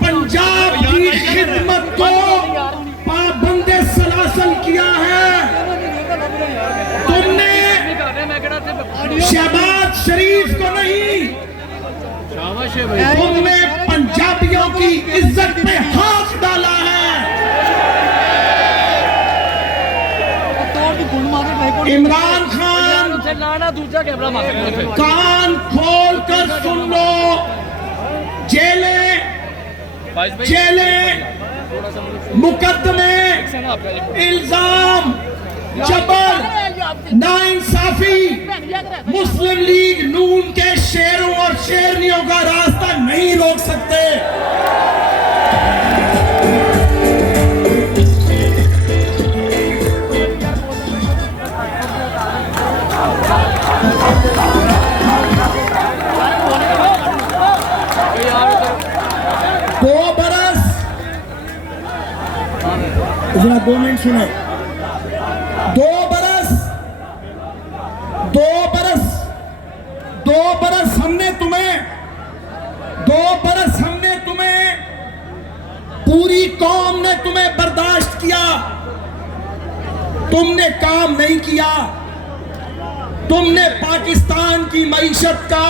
पंजाब की खिदमत को पाबंदे सलासल किया है। तुमने शहबाज शरीफ को नहीं, तुमने पंजाबियों की इज्जत पे हाथ डाला है। इमरान खान कान खोल कर सुन लो, जेलें, मुकदमे, इल्जाम, जबर, नाइंसाफी मुस्लिम लीग नून के शेरों और शेरनियों का रास्ता नहीं रोक सकते। जरा 2 मिनट सुने। 2 बरस हमने तुम्हें पूरी कौम ने तुम्हें बर्दाश्त किया, तुमने काम नहीं किया। तुमने पाकिस्तान की मईशत का